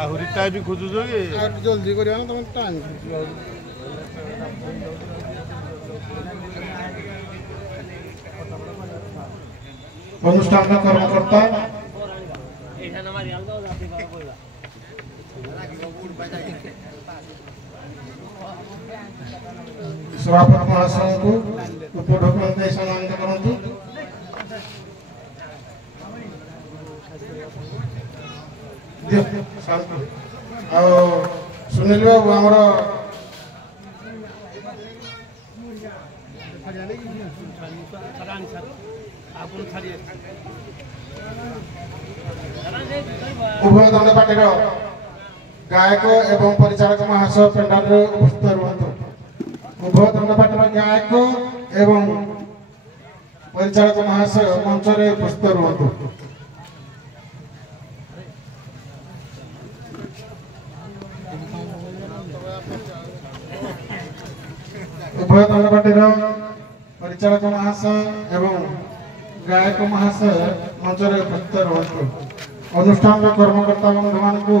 ଆହୁରି ଟାଇମ୍ ଖୋଜୁଛ କି ଜଲ୍ଦି କରିବା ନା ତମେ ଟାଇମ୍ অনুষ্ঠান কর্মকর্তা सभापति महाशय को उपढोकन दे सम्मानित करंतु आ सुनील बाबू हमर उभय दंडपाटीर गायक एवं परिचालक महाशय पेंडाल उपस्थित रुहतु उभय दंडपाटीर गायक एवं परिचालक महाशय मंच रे उपस्थित रुहतु उभय दंडपाटीर परिचालक महाशय एवं गायक महाशय मंच रे उपस्थित रुहतु अनुष्ठान कर्मकर्ता बंधु मान को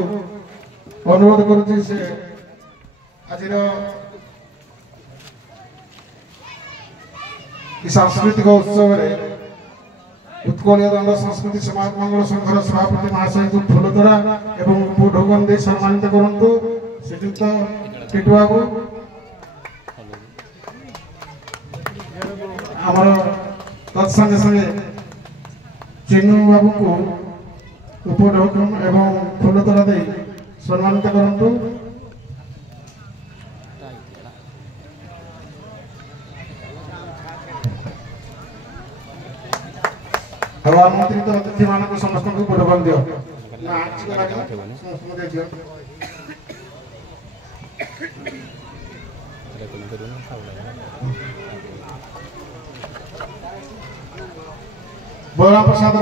अनुरोध करुछि से आज सांस्कृतिक उत्सव उत्कलीय दंड संस्कृति समाज मंगल संघर सभापति महाशय को फूलतोड़ा एवं उपढोकन दे सम्मानित करंतु श्रीयुक्त टिटू बाबू आमर तत्संगे संगे चिन्नू बाबू को उपढोकन एवं फूलतोड़ा दे सम्मानित करंतु अब आमंत्रित अतिथि मान को समस्त को उपढोकन दियो ना आछि को लागो समस्त दे दियो बोरा प्रसाद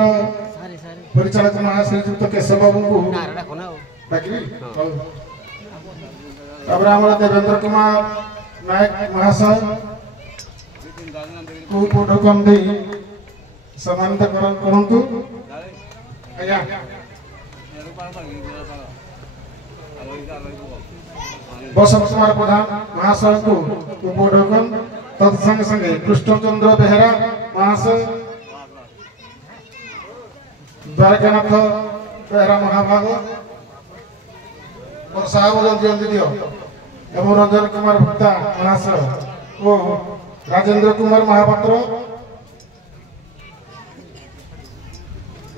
परिचालक महाशय श्रीयुक्त केशव बाबू को डाकिबी तापर हमरा देवेंद्र कुमार नायक महाशय को उपढोकन दे सम्मानित करंतु आज्ञा बसंत कुमार प्रधान महाशय को उपढोकन तत्संगे संगे कृष्णचंद्र बेहरा महाशय द्वारकानाथ बेहरा महाभाग और साहब जल्दी दियो एवं रंजन कुमार भक्ता महाशय ओ राजेंद्र कुमार महापात्र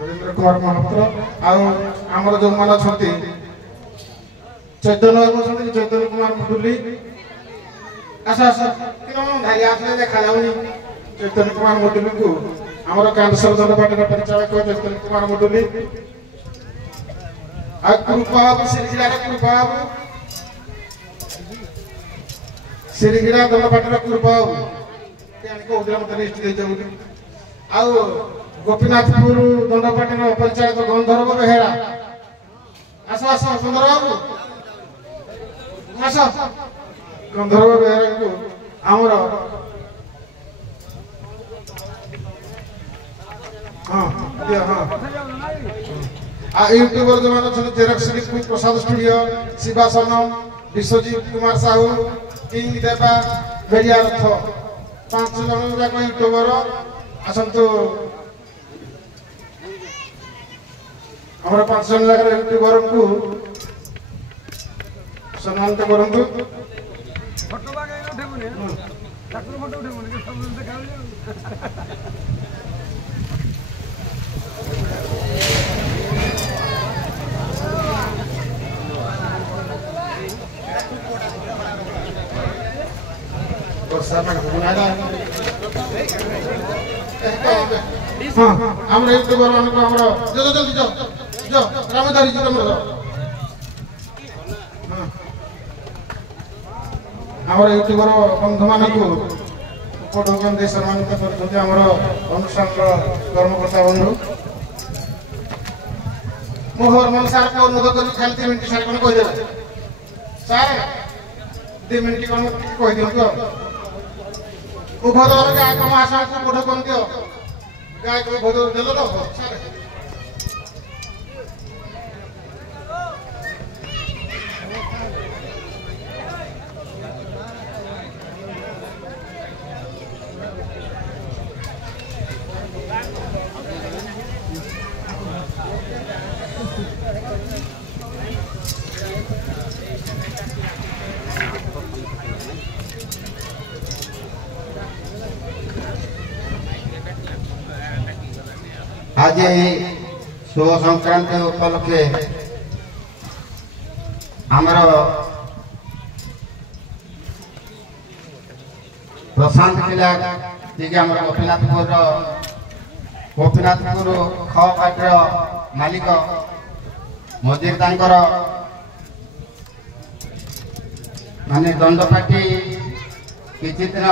रवींद्र कुमार महापात्र आमर जो मान छथि चैतन्य चैतन्य कुमार मुदुली आशा आशा कि भाई आसले देखा जाउनी चैतन्य कुमार मुदुली को आमर कांडेश्वर दंडपाटीर परिचालक चैतन्य कुमार मुदुली आ कृपा श्रीगिरा कृपा श्रीगिरा दंडपाटीर कृपा को उद्रा मत लिस्ट दे जाउ आ गोपीनाथपुर दंडपाटीर परिचालक गंधर्व बेहेरा आस आस सुंदर बाबू आस गंधर्व बेहेरा को आमर हाँ हाँ आ यूट्यूबर जो मान छन जेरक्स प्रसाद स्टूडियो शिवासनम विश्वजीत कुमार साहू किंग देवा भेड़िया रथ 5 जन जाक यूट्यूबर आसंतु हमारा 5 जन जाकर यूट्यूबर को सम्मानित करंतु फोटो बागे उठेबुनी ठाकुर फोटो उठेबुनी के सब देखा हाँ हम यूट्यूबर मान को हमरा जल्दी जाओ जाओ रामधारी जी तुम हमर यूट्यूबर बंधु मान को उपढोकन दे सम्मानित करछथि हमर अनुष्ठान कर्मकर्ता बंधु मोहर मन सार को अनुरोध करी खाली 3 मिनिट सार कोन कहि देबा सार 2 मिनिट कोन कहि दियो उभदर गायक महाशय को उपढोकन दियो गायक उभदर देलो न सार आज शुभ संक्रांति उपलक्षे आमर प्रशांत किला जी गोपीनाथपुर खपाटर मालिक मजिर तांकर माने दंडपाटी किछि दिन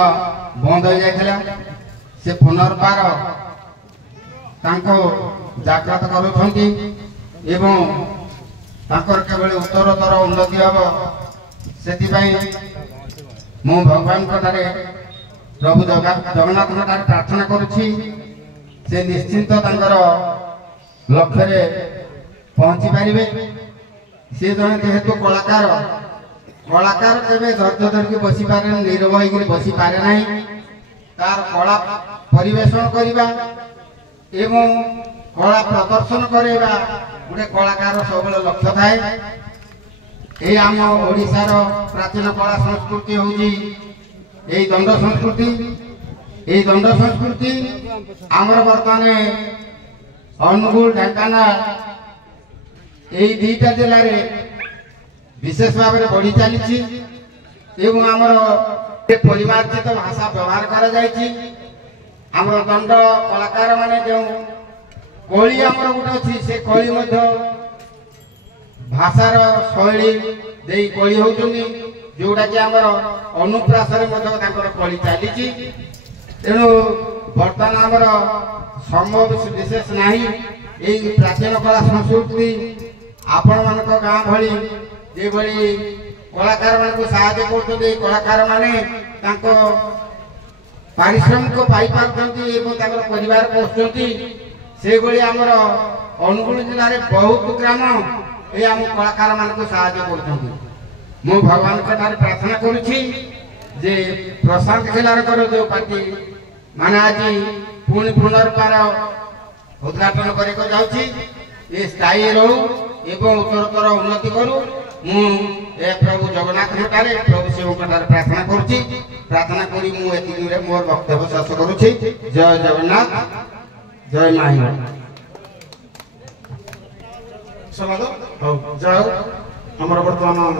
बंद हो जाइथिला से पुनर्बार तांको जागृत करुछंती एवं तांकर केवल उत्तरोत्तर उन्नति हम से मु भगवान प्रभु जगन्नाथ प्रार्थना करुछि से निश्चिंत तांकर लक्ष्य रे पहुंची पारिबे। से जने जेहेतु कलाकार कलाकार केबे धैर्य धरिक बसी पारे नीरव होइक बसी पारे नाही तार कला परिवेषण करिबा एवं कला प्रदर्शन करेगा गोटे कलाकार सब लक्ष्य थाए। ये आम ओडिशार प्राचीन कला संस्कृति होउची यही दंड संस्कृति। यही दंड संस्कृति आमर बर्तमान अनुगुल ढेंकानाल यही दुईटा जिले में विशेष भाव में बढ़ी चली एवं आमर परिमार्जित भाषा व्यवहार करा जायछि। आमर दंड कलाकार माने जो कली आमर गोटे अच्छी से कली भाषार शैली दे कली होउछन्ती जोटा कि आमर अनुप्रास कली चली। तेणु बर्तमान आमर समय विशेष नहीं यही प्राचीन कला संस्कृति आपण मान गाँ भली जे भली कलाकार मान साहाय्य कर कलाकार माने पारिश्रमिक पाई पारछंती एवं ताकर परिवार पोषुछंती से भली आमर अनुगुल जिले में बहुत ग्राम ए आम कलाकार मान साहाय्य करछंती। मु भगवान ठारे प्रार्थना करुछि जे प्रशांत खेलारकर जो पार्टी माने आज पुणी पुनर्बार उद्घाटन करके जाउछि ये स्थायी रहू एवं उत्तरोत्तर उन्नति करू। मु प्रभु जगन्नाथ ठारे प्रभु शिव ठारे प्रार्थना करुछि। प्रार्थना करी मु एतिक रे मोर वक्तव्य शेष करुछि। जय जगन्नाथ जय माई जय हमर वर्तमान